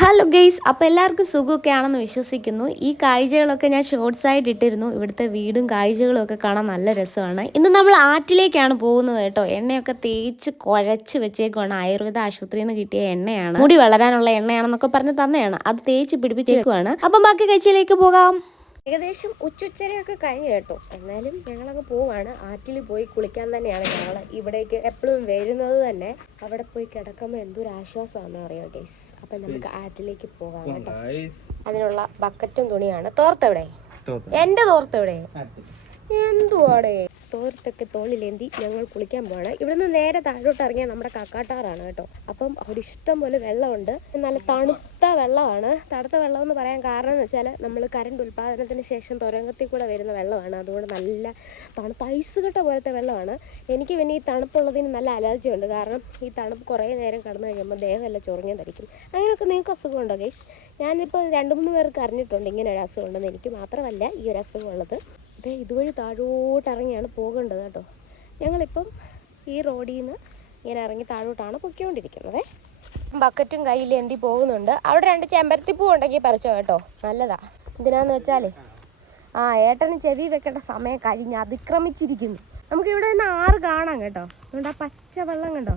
Hello guys, അപ്പോൾ എല്ലാവർക്കും സുഖമൊക്കെയാണെന്ന് വിശ്വസിക്കുന്നു. ഈ കാഴ്ചകളൊക്കെ ഞാൻ ഷോർട്സായിട്ട് ഇട്ടിരുന്നു. ഇവിടുത്തെ വീടും കാഴ്ചകളും ഒക്കെ കാണാൻ നല്ല രസമാണ്. ഇന്ന് നമ്മൾ ആറ്റിലേക്കാണ് പോകുന്നത് കേട്ടോ. എണ്ണയൊക്കെ തേച്ച് കുഴച്ച് വെച്ചേക്കുവാണ്. ആയുർവേദ ആശുപത്രിയിൽ നിന്ന് കിട്ടിയ എണ്ണയാണ്. മുടി വളരാനുള്ള എണ്ണയാണെന്നൊക്കെ പറഞ്ഞ് തന്നെയാണ്. അത് തേച്ച് പിടിപ്പിച്ചേക്കുവാണ്. അപ്പം ബാക്കി കാഴ്ചയിലേക്ക് പോകാം. ഏകദേശം ഉച്ചയൊക്കെ കഴിഞ്ഞു കേട്ടോ. എന്നാലും ഞങ്ങളങ്ങ് പോവാണ്. ആറ്റിൽ പോയി കുളിക്കാൻ തന്നെയാണ് ഞങ്ങൾ ഇവിടേക്ക് എപ്പോഴും വരുന്നത് തന്നെ. അവിടെ പോയി കിടക്കുമ്പോൾ എന്തൊരു ആശ്വാസമാണെന്ന് അറിയാം ഗൈസ്. അപ്പം നമുക്ക് ആറ്റിലേക്ക് പോകാം കേട്ടോ. അതിനുള്ള ബക്കറ്റും തുണിയാണ്. തോർത്തെവിടെ? എൻ്റെ തോർത്തെവിടെ? എന്തുവാടേ? തോർത്തൊക്കെ തോളിലേന്തി ഞങ്ങൾ കുളിക്കാൻ പോവാണ്. ഇവിടുന്ന് നേരെ താഴോട്ട് ഇറങ്ങിയാൽ നമ്മുടെ കക്കാട്ടാറാണ് കേട്ടോ. അപ്പം അവിടെ ഇഷ്ടം പോലെ വെള്ളമുണ്ട്. നല്ല തണുത്ത വെള്ളമാണ്. തണുത്ത വെള്ളം എന്ന് പറയാൻ കാരണം എന്ന് വെച്ചാൽ നമ്മൾ കറണ്ട് ഉൽപ്പാദനത്തിന് ശേഷം തുരങ്കത്തിൽ കൂടെ വരുന്ന വെള്ളമാണ്. അതുകൊണ്ട് നല്ല തണുത്ത ഐസ് കട്ട പോലത്തെ വെള്ളമാണ്. എനിക്ക് പിന്നെ ഈ തണുപ്പുള്ളതിന് നല്ല അലർജി ഉണ്ട്. കാരണം ഈ തണുപ്പ് കുറേ നേരം കടന്നു കഴിയുമ്പോൾ ദേഹമെല്ലാം ചൊറിഞ്ഞതായിരിക്കും. അങ്ങനെയൊക്കെ നിങ്ങൾക്ക് അസുഖമുണ്ടോ ഗൈസ്? ഞാനിപ്പോൾ 2-3 പേർക്ക് അറിഞ്ഞിട്ടുണ്ട് ഇങ്ങനെ ഒരു അസുഖം ഉണ്ടെന്ന്. എനിക്ക് മാത്രമല്ല ഈ ഒരു അസുഖം ഉള്ളത്. അതെ, ഇതുവഴി താഴോട്ടിറങ്ങിയാണ് പോകേണ്ടത് കേട്ടോ. ഞങ്ങളിപ്പം ഈ റോഡിൽ നിന്ന് ഇങ്ങനെ ഇറങ്ങി താഴോട്ടാണ് പൊയ്ക്കൊണ്ടിരിക്കുന്നത്. ബക്കറ്റും കയ്യിൽ എന്തി പോകുന്നുണ്ട്. അവിടെ 2 ചെമ്പരത്തിപ്പൂ ഉണ്ടെങ്കിൽ പറിച്ചോ കേട്ടോ, നല്ലതാ. എന്തിനാന്ന് വെച്ചാൽ ഏട്ടന് ചെവി വെക്കേണ്ട സമയം കഴിഞ്ഞ് അതിക്രമിച്ചിരിക്കുന്നു. നമുക്ക് ഇവിടെ നിന്ന് ആറ് കാണാം കേട്ടോ. അതുകൊണ്ട് ആ പച്ചവെള്ളം കണ്ടോ,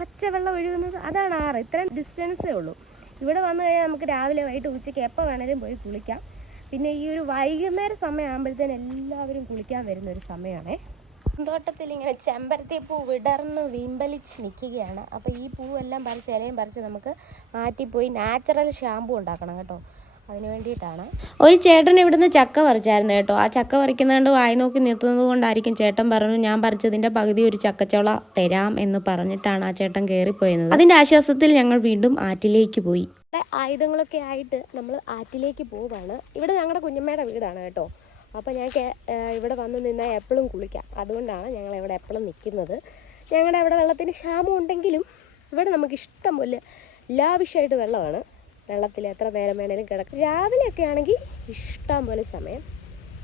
പച്ചവെള്ളം ഒഴുകുന്നത് അതാണ് ആറ്. ഇത്രയും ഡിസ്റ്റൻസേ ഉള്ളൂ. ഇവിടെ വന്നു കഴിഞ്ഞാൽ നമുക്ക് രാവിലെ വൈകിട്ട് ഉച്ചയ്ക്ക് എപ്പോൾ വേണേലും പോയി കുളിക്കാം. പിന്നെ ഈ ഒരു വൈകുന്നേരം സമയമാകുമ്പോഴത്തേന് എല്ലാവരും കുളിക്കാൻ വരുന്നൊരു സമയമാണേ. പൂന്തോട്ടത്തിൽ ഇങ്ങനെ ചെമ്പരത്തി പൂ വിടർന്ന് വീമ്പലിച്ച് നിൽക്കുകയാണ്. അപ്പോൾ ഈ പൂവെല്ലാം പറിച്ച് ഇലയും പറിച്ച് നമുക്ക് ആറ്റിപ്പോയി നാച്ചുറൽ ഷാമ്പു ഉണ്ടാക്കണം കേട്ടോ. അതിന് വേണ്ടിയിട്ടാണ്. ഒരു ചേട്ടൻ ഇവിടുന്ന് ചക്ക പറിച്ചായിരുന്നു കേട്ടോ. ആ ചക്ക പറിക്കുന്നതുകൊണ്ട് വായി നോക്കി നിർത്തുന്നത് കൊണ്ടായിരിക്കും ചേട്ടൻ പറഞ്ഞു ഞാൻ പറിച്ചതിൻ്റെ പകുതി ഒരു ചക്കച്ചോള തരാം എന്ന് പറഞ്ഞിട്ടാണ് ആ ചേട്ടൻ കയറിപ്പോയത്. അതിൻ്റെ ആശ്വാസത്തിൽ ഞങ്ങൾ വീണ്ടും ആറ്റിലേക്ക് പോയി. ആയുധങ്ങളൊക്കെ ആയിട്ട് നമ്മൾ ആറ്റിലേക്ക് പോവാണ്. ഇവിടെ ഞങ്ങളുടെ കുഞ്ഞമ്മയുടെ വീടാണ് കേട്ടോ. അപ്പോൾ ഞങ്ങൾക്ക് ഇവിടെ വന്ന് നിന്നാൽ എപ്പോഴും കുളിക്കാം. അതുകൊണ്ടാണ് ഞങ്ങൾ ഇവിടെ എപ്പോഴും നിൽക്കുന്നത്. ഞങ്ങളുടെ അവിടെ വെള്ളത്തിന് ക്ഷാമം ഉണ്ടെങ്കിലും ഇവിടെ നമുക്ക് ഇഷ്ടം പോലെ ലാവിഷായിട്ട് വെള്ളമാണ്. വെള്ളത്തിൽ എത്ര നേരം വേണേലും കിടക്കും. രാവിലെയൊക്കെ ആണെങ്കിൽ ഇഷ്ടം പോലെ സമയം.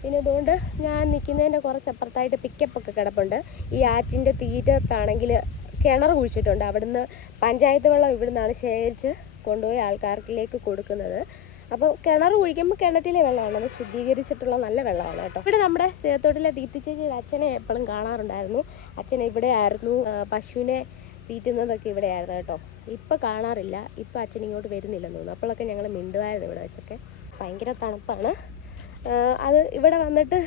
പിന്നെ അതുകൊണ്ട് ഞാൻ നിൽക്കുന്നതിൻ്റെ കുറച്ചപ്പുറത്തായിട്ട് പിക്കപ്പൊക്കെ കിടപ്പുണ്ട്. ഈ ആറ്റിൻ്റെ തീരത്താണെങ്കിൽ കിണർ കുഴിച്ചിട്ടുണ്ട്. അവിടുന്ന് പഞ്ചായത്ത് വെള്ളം ഇവിടുന്നാണ് ശേഖരിച്ച് കൊണ്ടുപോയി ആൾക്കാർക്കിലേക്ക് കൊടുക്കുന്നത്. അപ്പോൾ കിണർ കുഴിക്കുമ്പോൾ കിണറ്റിലെ വെള്ളമാണ്, അത് ശുദ്ധീകരിച്ചിട്ടുള്ള നല്ല വെള്ളമാണ് കേട്ടോ. ഇവിടെ നമ്മുടെ സേത്തോട്ടിലെ ദീപ്തിച്ചേച്ചിയുടെ അച്ഛനെ എപ്പോഴും കാണാറുണ്ടായിരുന്നു. അച്ഛൻ ഇവിടെ ആയിരുന്നു പശുവിനെ തീറ്റുന്നതൊക്കെ ഇവിടെ ആയിരുന്നു കേട്ടോ. ഇപ്പം കാണാറില്ല. ഇപ്പം അച്ഛൻ ഇങ്ങോട്ട് വരുന്നില്ലെന്ന് തോന്നുന്നു. അപ്പോഴൊക്കെ ഞങ്ങൾ മിണ്ടുമായിരുന്നു ഇവിടെ വെച്ചൊക്കെ. ഭയങ്കര തണുപ്പാണ്. അത് ഇവിടെ വന്നിട്ട്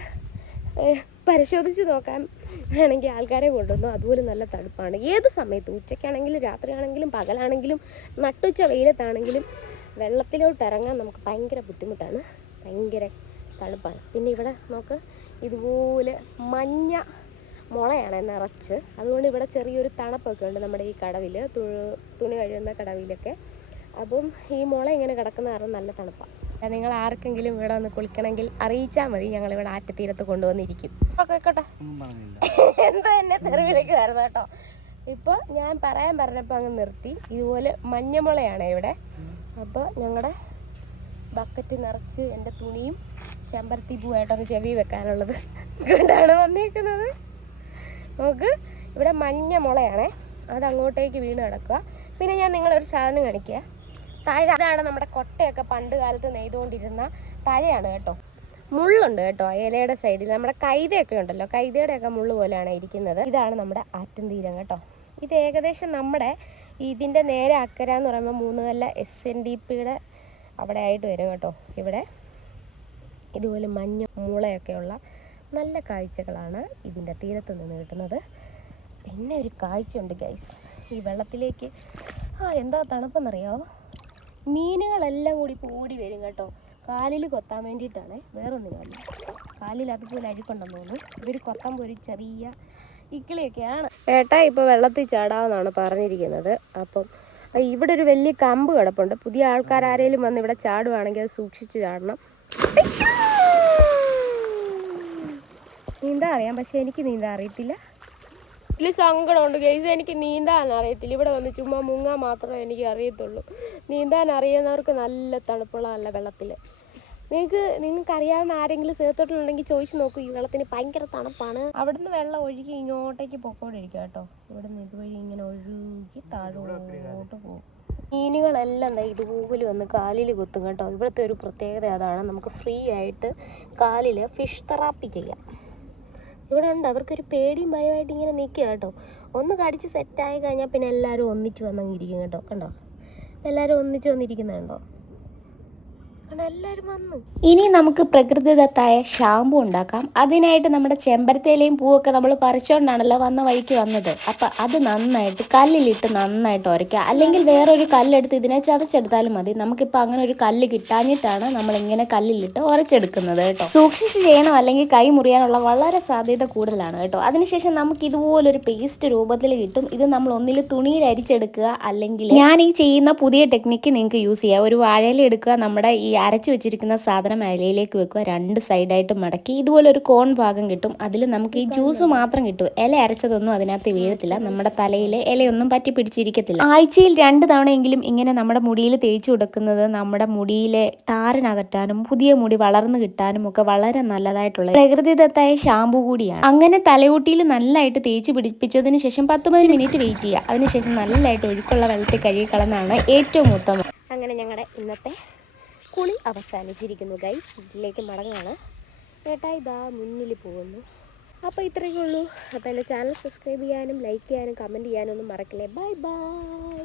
പരിശോധിച്ച് നോക്കാൻ വേണമെങ്കിൽ ആൾക്കാരെ കൊണ്ടുവന്നു. അതുപോലെ നല്ല തണുപ്പാണ്. ഏത് സമയത്തും ഉച്ചയ്ക്കാണെങ്കിലും രാത്രിയാണെങ്കിലും പകലാണെങ്കിലും നട്ടുച്ച വെയിലത്താണെങ്കിലും വെള്ളത്തിലോട്ട് ഇറങ്ങാൻ നമുക്ക് ഭയങ്കര ബുദ്ധിമുട്ടാണ്. ഭയങ്കര തണുപ്പാണ്. പിന്നെ ഇവിടെ നോക്ക്, ഇതുപോലെ മഞ്ഞ മുളയാണ് നിറച്ച്. അതുകൊണ്ട് ഇവിടെ ചെറിയൊരു തണുപ്പൊക്കെ ഉണ്ട് നമ്മുടെ ഈ കടവിൽ, തുണി കഴുകുന്ന കടവിലൊക്കെ. അപ്പം ഈ മുള ഇങ്ങനെ കിടക്കുന്ന കാരണം നല്ല തണുപ്പാണ്. നിങ്ങൾ ആർക്കെങ്കിലും ഇവിടെ വന്ന് കുളിക്കണമെങ്കിൽ അറിയിച്ചാൽ മതി. ഞങ്ങളിവിടെ ആറ്റത്തീരത്ത് കൊണ്ടുവന്നിരിക്കും. കേട്ടെ എന്തോ എന്നെ തെറിവിളിക്കുമായിരുന്നു കേട്ടോ. ഇപ്പോൾ ഞാൻ പറയാൻ പറഞ്ഞപ്പോൾ അങ്ങ് നിർത്തി. ഇതുപോലെ മഞ്ഞമുളയാണ് ഇവിടെ. അപ്പോൾ ഞങ്ങളുടെ ബക്കറ്റ് നിറച്ച് എൻ്റെ തുണിയും ചെമ്പരത്തി പൂവായിട്ടൊന്ന് ചെവി വെക്കാനുള്ളത് കൊണ്ടാണ് വന്നിരിക്കുന്നത്. നമുക്ക് ഇവിടെ മഞ്ഞ മുളയാണേ, അത് അങ്ങോട്ടേക്ക് വീണ് കിടക്കുക. പിന്നെ ഞാൻ നിങ്ങളൊരു സാധനം കാണിക്കുക. തഴ, അതാണ് നമ്മുടെ കൊട്ടയൊക്കെ പണ്ട് കാലത്ത് നെയ്തുകൊണ്ടിരുന്ന തഴയാണ് കേട്ടോ. മുള്ളുണ്ട് കേട്ടോ ഇലയുടെ സൈഡിൽ. നമ്മുടെ കൈതയൊക്കെ ഉണ്ടല്ലോ, കൈതയുടെയൊക്കെ മുള്ളു പോലെയാണ് ഇരിക്കുന്നത്. ഇതാണ് നമ്മുടെ ആറ്റൻതീരം കേട്ടോ. ഇത് ഏകദേശം നമ്മുടെ ഇതിൻ്റെ നേരെ അക്കര എന്ന് പറയുമ്പോൾ 3 കല്ല SNDPയുടെ അവിടെ ആയിട്ട് വരും കേട്ടോ. ഇവിടെ ഇതുപോലെ മഞ്ഞ മുളയൊക്കെയുള്ള നല്ല കാഴ്ചകളാണ് ഇതിൻ്റെ തീരത്ത് നിന്ന് കിട്ടുന്നത്. പിന്നെ ഒരു കാഴ്ചയുണ്ട് ഗൈസ്, ഈ വെള്ളത്തിലേക്ക് എന്താ തണുപ്പെന്നറിയാമോ? മീനുകളെല്ലാം കൂടി ഇപ്പോൾ ഓടി വരും കേട്ടോ. കാലിൽ കൊത്താൻ വേണ്ടിയിട്ടാണ്, വേറൊന്നുമില്ല. കാലിൽ അതുപോലെ അഴുക്കുണ്ടെന്ന് തോന്നുന്നു. ഇവർ കൊത്തുമ്പോൾ ഒരു ചെറിയ ഇക്കിളിയൊക്കെയാണ്. ഏട്ടാ ഇപ്പോൾ വെള്ളത്തിൽ ചാടാമെന്നാണ് പറഞ്ഞിരിക്കുന്നത്. അപ്പം ഇവിടെ ഒരു വലിയ കമ്പ് കിടപ്പുണ്ട്. പുതിയ ആൾക്കാർ ആരെങ്കിലും വന്ന് ഇവിടെ ചാടുവാണെങ്കിൽ അത് സൂക്ഷിച്ച് ചാടണം. നീന്താൻ അറിയാം, പക്ഷെ എനിക്ക് നീന്താൻ അറിയത്തില്ല. വലിയ സങ്കടമുണ്ട് ഗൈസ്, എനിക്ക് നീന്താൻ അറിയത്തില്ല. ഇവിടെ വന്ന് ചുമ്മാ മുങ്ങാൻ മാത്രമേ എനിക്ക് അറിയത്തുള്ളൂ. നീന്താൻ അറിയുന്നവർക്ക് നല്ല തണുപ്പുള്ള നല്ല വെള്ളത്തിൽ. നിങ്ങൾക്ക് അറിയാവുന്ന ആരെങ്കിലും സേത്തോട്ടിലുണ്ടെങ്കിൽ ചോദിച്ചു നോക്കൂ. ഈ വെള്ളത്തിന് ഭയങ്കര തണുപ്പാണ്. അവിടുന്ന് വെള്ളം ഒഴുകി ഇങ്ങോട്ടേക്ക് പൊക്കോണ്ടിരിക്കുക കേട്ടോ. ഇവിടുന്ന് ഇതുവഴി ഇങ്ങനെ ഒഴുകി താഴോട്ട് പോകും. മീനുകളെല്ലാം ദാ ഇതുപോലെ വന്ന് കാലിൽ കുത്തും കേട്ടോ. ഇവിടുത്തെ ഒരു പ്രത്യേകത അതാണ്, നമുക്ക് ഫ്രീ ആയിട്ട് കാലിൽ ഫിഷ് തെറാപ്പി ചെയ്യാം. ഇവിടെ ഉണ്ട്, അവർക്കൊരു പേടിയും ഭയമായിട്ട് ഇങ്ങനെ നിൽക്കുക കേട്ടോ. ഒന്ന് കടിച്ച് സെറ്റായി കഴിഞ്ഞാൽ പിന്നെ എല്ലാവരും ഒന്നിച്ച് വന്നങ്ങിരിക്കും കേട്ടോ. കണ്ടോ, എല്ലാവരും ഒന്നിച്ച് വന്നിരിക്കുന്നുണ്ടോ? ഇനി നമുക്ക് പ്രകൃതിദത്തായ ഷാമ്പു ഉണ്ടാക്കാം. അതിനായിട്ട് നമ്മുടെ ചെമ്പരത്തിയിലയും പൂവൊക്കെ നമ്മൾ പറിച്ചുകൊണ്ടാണല്ലോ വന്ന വഴിക്ക് വന്നത്. അപ്പം അത് നന്നായിട്ട് കല്ലിലിട്ട് നന്നായിട്ട് ഉരയ്ക്കുക, അല്ലെങ്കിൽ വേറൊരു കല്ലെടുത്ത് ഇതിനെ ചതച്ചെടുത്താലും മതി. നമുക്കിപ്പോൾ അങ്ങനെ ഒരു കല്ല് കിട്ടാഞ്ഞിട്ടാണ് നമ്മളിങ്ങനെ കല്ലിലിട്ട് ഉരച്ചെടുക്കുന്നത് കേട്ടോ. സൂക്ഷിച്ച് ചെയ്യണം, അല്ലെങ്കിൽ കൈ മുറിയാനുള്ള വളരെ സാധ്യത കൂടുതലാണ് കേട്ടോ. അതിനുശേഷം നമുക്ക് ഇതുപോലൊരു പേസ്റ്റ് രൂപത്തിൽ കിട്ടും. ഇത് നമ്മൾ ഒന്നിൽ തുണിയിൽ അരിച്ചെടുക്കുക, അല്ലെങ്കിൽ ഞാൻ ഈ ചെയ്യുന്ന പുതിയ ടെക്നിക്ക് നിങ്ങൾക്ക് യൂസ് ചെയ്യാം. ഒരു വാഴയില എടുക്കുക, നമ്മുടെ ഈ അരച്ച് വെച്ചിരിക്കുന്ന സാധനം ഇലയിലേക്ക് വെക്കുക, രണ്ട് സൈഡായിട്ട് മടക്കി ഇതുപോലെ ഒരു കോൺ ഭാഗം കിട്ടും. അതിൽ നമുക്ക് ഈ ജ്യൂസ് മാത്രം കിട്ടും. ഇല അരച്ചതൊന്നും അതിനകത്ത് വീഴത്തില്ല, നമ്മുടെ തലയിലെ ഇലയൊന്നും പറ്റി പിടിച്ചിരിക്കത്തില്ല. ആഴ്ചയിൽ 2 തവണയെങ്കിലും ഇങ്ങനെ നമ്മുടെ മുടിയിൽ തേച്ച് കൊടുക്കുന്നത് നമ്മുടെ മുടിയിലെ താരനകറ്റാനും പുതിയ മുടി വളർന്നു കിട്ടാനും ഒക്കെ വളരെ നല്ലതായിട്ടുള്ള പ്രകൃതിദത്തായ ഷാമ്പു കൂടിയാണ്. അങ്ങനെ തലയൂട്ടിയിൽ നല്ലതായിട്ട് തേച്ച് പിടിപ്പിച്ചതിന് ശേഷം 10-15 മിനിറ്റ് വെയിറ്റ് ചെയ്യുക. അതിനുശേഷം നല്ലതായിട്ട് ഒഴുക്കുള്ള വെള്ളത്തിൽ കഴുകി കളഞ്ഞാണ് ഏറ്റവും ഉത്തമം. അങ്ങനെ ഞങ്ങളുടെ ഇന്നത്തെ കുളി അവസാനിച്ചിരിക്കുന്നു ഗൈസ്. വീട്ടിലേക്ക് മടങ്ങാണ്. ഏട്ടാ ഇതാ മുന്നിൽ പോകുന്നു. അപ്പോൾ ഇത്രയേ ഉള്ളൂ. അപ്പോൾ എൻ്റെ ചാനൽ സബ്സ്ക്രൈബ് ചെയ്യാനും ലൈക്ക് ചെയ്യാനും കമൻറ്റ് ചെയ്യാനും ഒന്നും മറക്കില്ലേ. Bye bye.